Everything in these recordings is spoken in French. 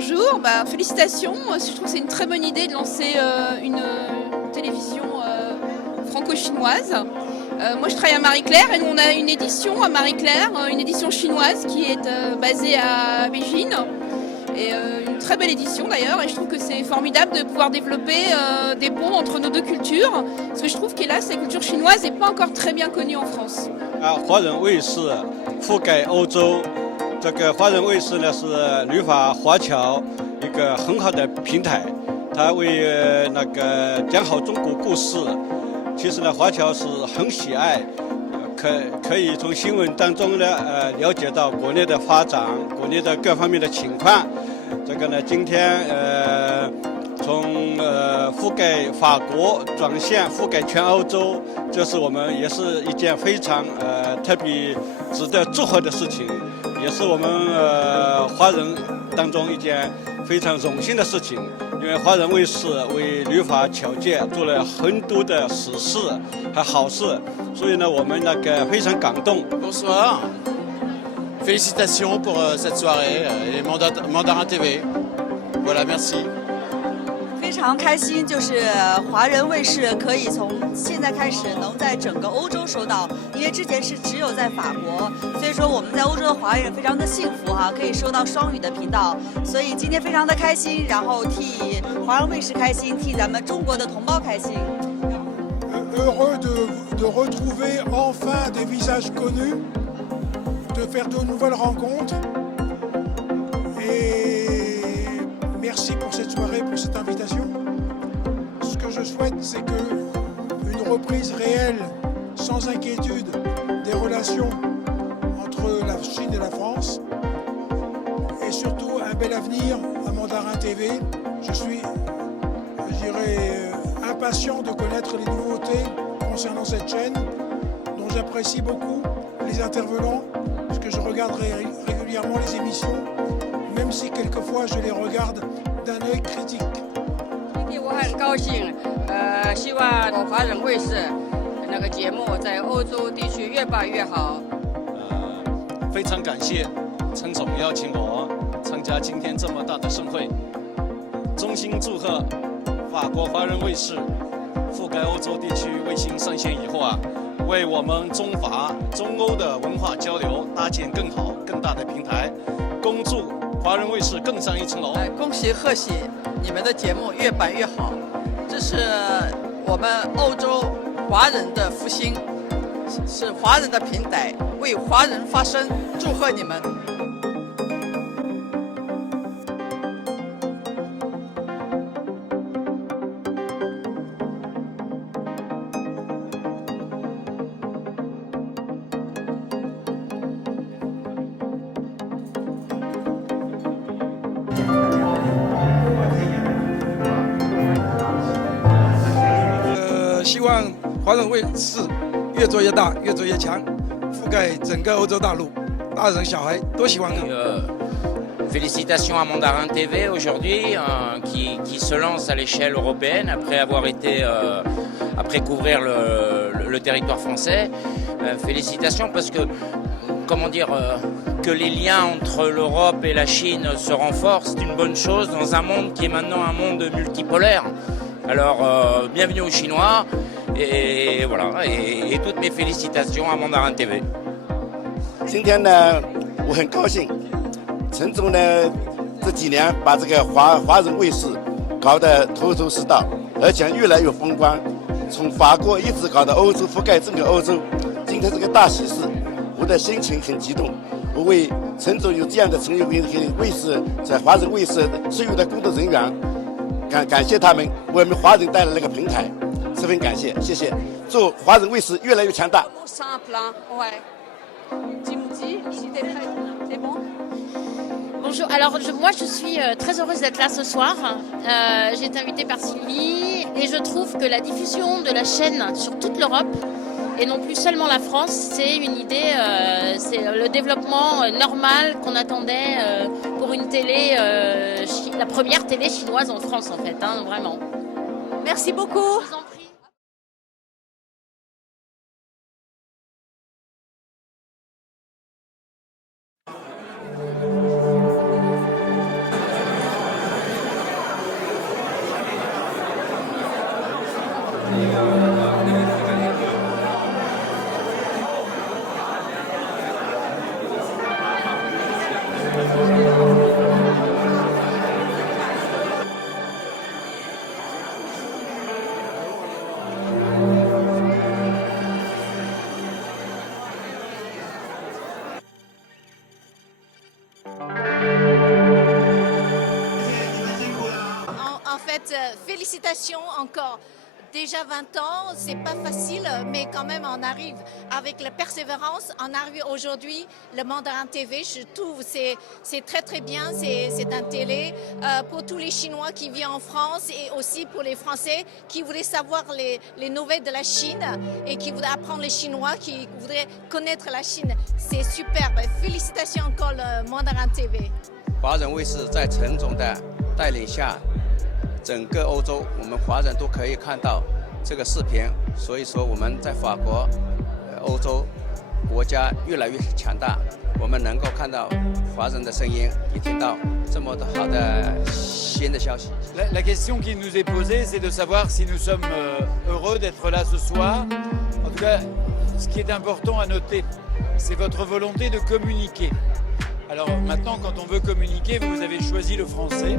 Bonjour, félicitations. Je trouve que c'est une très bonne idée de lancer une télévision franco-chinoise. Moi je travaille à Marie-Claire et nous on a une édition à Marie-Claire, une édition chinoise qui est basée à Beijing. Et une très belle édition d'ailleurs, et je trouve que c'est formidable de pouvoir développer des ponts entre nos deux cultures, parce que je trouve qu'hélas la culture chinoise n'est pas encore très bien connue en France. 华人卫视覆盖欧洲，这个华人卫视呢是旅法华侨一个很好的平台，它为那个讲好中国故事。其实呢，华侨是很喜爱，可以从新闻当中呢了解到国内的发展，国内的各方面的情况。这个呢，今天从覆盖法国转向覆盖全欧洲，这是我们也是一件非常特别值得祝贺的事情，也是我们华人当中一件非常荣幸的事情。因为华人卫视为旅法侨界做了很多的实事和好事，所以呢，我们那个非常感动。Bonsoir. Félicitations pour cette soirée et Mandarin TV. Voilà, merci. 非常开心，就是华人卫视可以从现在开始能在整个欧洲收到，因为之前是只有在法国，所以说我们在欧洲的华人非常的幸福哈，可以收到双语的频道，所以今天非常的开心，然后替华人卫视开心，替咱们中国的同胞开心。Heureux de retrouver enfin des visages connus, de faire de nouvelles rencontres. Et merci pour cette soirée, pour cette invitation. Ce que je souhaite, c'est qu'une reprise réelle, sans inquiétude, des relations entre la Chine et la France. Et surtout, un bel avenir à Mandarin TV. Je suis, je dirais, impatient de connaître les nouveautés concernant cette chaîne, dont j'apprécie beaucoup les intervenants, parce que je regarde régulièrement les émissions, même si quelquefois je les regarde d'un œil critique. 我很高兴，希望华人卫视那个节目在欧洲地区越办越好。非常感谢陈总邀请我参加今天这么大的盛会，衷心祝贺法国华人卫视覆盖欧洲地区卫星上线以后为我们中法、中欧的文化交流搭建更好、更大的平台，恭祝华人卫视更上一层楼。恭喜贺喜，你们的节目越办越好，这是我们欧洲华人的复兴，是华人的平台，为华人发声，祝贺你们。希望华人卫视越做越大，越做越强，覆盖整个欧洲大陆，大人小孩都喜欢看。Félicitations à Mandarin TV aujourd'hui, qui se lance à l'échelle européenne après avoir été, après couvrir le territoire français. Félicitations parce que, comment dire, que les liens entre l'Europe et la Chine se renforcent, c'est une bonne chose dans un monde qui est maintenant un monde multipolaire. Alors, bienvenue aux Chinois et voilà, et toutes mes félicitations à Mandarin TV. 今天呢，我很高兴，陈总呢这几年把这个华人卫视搞得头头是道，而且越来越风光，从法国一直搞到欧洲，覆盖整个欧洲。今天这个大喜事，我的心情很激动。我为陈总有这样的成员跟卫视在华人卫视所有的工作人员。感谢他们为我们华人带来了个平台，十分感谢，谢谢。祝华人卫视越来越强大。Bonjour, alors moi je suis très heureuse d'être là ce soir. J'ai été invitée par Sylvie et je trouve que la diffusion de la chaîne sur toute l'Europe et non plus seulement la France, c'est une idée, c'est le développement normal qu'on attendait pour une télé, la première télé chinoise en France en fait, hein, vraiment. Merci beaucoup. En fait, félicitations encore. Déjà 20 ans, c'est pas facile, mais quand même on arrive avec la persévérance. On arrive aujourd'hui, le Mandarin TV, je trouve c'est très très bien. C'est un télé pour tous les Chinois qui vivent en France et aussi pour les Français qui voudraient savoir les nouvelles de la Chine et qui voudraient apprendre le chinois, qui voudraient connaître la Chine. C'est superbe. Félicitations encore le Mandarin TV. 华人卫视在陈总的带领下，整个欧洲我们华人都可以看到这个视频，所以说我们在法国、欧洲国家越来越强大，我们能够看到华人的声音，也听到这么多好的新的消息。La question qui nous est posée, c'est de savoir si nous sommes heureux d'être là ce soir. En tout cas, ce qui est important à noter, c'est votre volonté de communiquer. Alors maintenant, quand on veut communiquer, vous avez choisi le français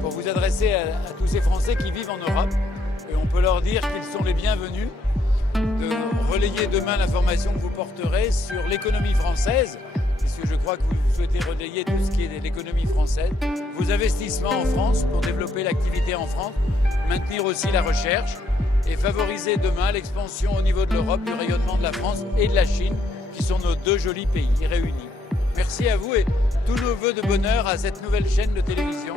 pour vous adresser à tous ces Français qui vivent en Europe. Et on peut leur dire qu'ils sont les bienvenus de relayer demain l'information que vous porterez sur l'économie française, puisque je crois que vous souhaitez relayer tout ce qui est l'économie française, vos investissements en France pour développer l'activité en France, maintenir aussi la recherche et favoriser demain l'expansion au niveau de l'Europe, du rayonnement de la France et de la Chine, qui sont nos deux jolis pays réunis. Merci à vous et tous nos vœux de bonheur à cette nouvelle chaîne de télévision.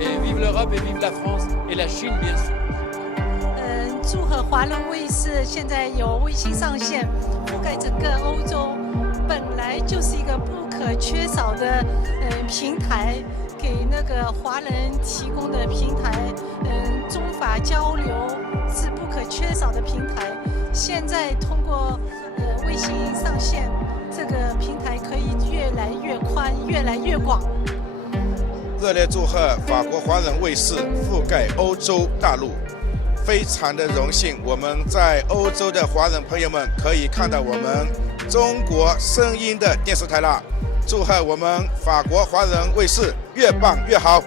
Et vive l'Europe et vive la France et la Chine, bien sûr. 祝贺华人卫视现在有卫星上线，覆盖整个欧洲，本来就是一个不可缺少的平台，给那个华人提供的平台，中法交流是不可缺少的平台。现在通过卫星上线，这个平台可以越来越宽，越来越广。热烈祝贺法国华人卫视覆盖欧洲大陆。非常的荣幸，我们在欧洲的华人朋友们可以看到我们中国声音的电视台了。祝贺我们法国华人卫视越办越好。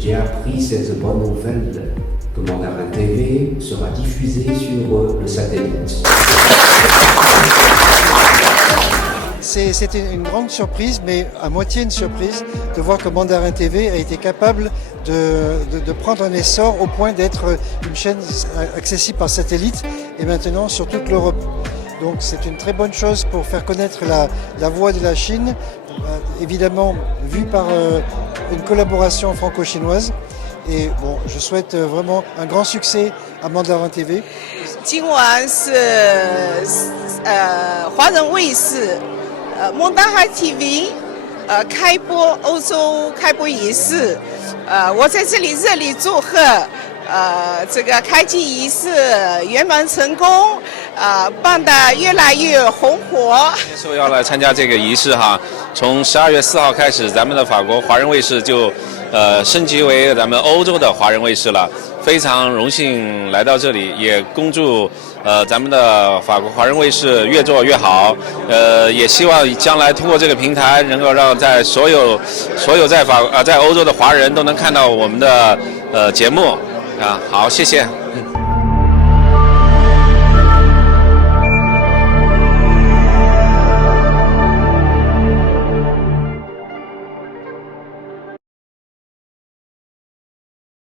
J'ai appris cette bonne nouvelle que Mandarin TV sera diffusé sur le satellite. C'était une grande surprise, mais à moitié une surprise, de voir que Mandarin TV a été capable de prendre un essor au point d'être une chaîne accessible par satellite et maintenant sur toute l'Europe. Donc c'est une très bonne chose pour faire connaître la voix de la Chine, évidemment vue par une collaboration franco-chinoise. Et bon, je souhaite vraiment un grand succès à Mandarin TV. 今晚是华人卫视Mandarin TV 开播欧洲开播仪式，我在这里热烈祝贺这个开机仪式圆满成功，办得越来越红火。说要来参加这个仪式哈，从12月4号开始，咱们的法国华人卫视就升级为咱们欧洲的华人卫视了，非常荣幸来到这里，也恭祝咱们的法国华人卫视越做越好，也希望将来通过这个平台，能够让在所有在欧洲的华人都能看到我们的节目啊，好，谢谢。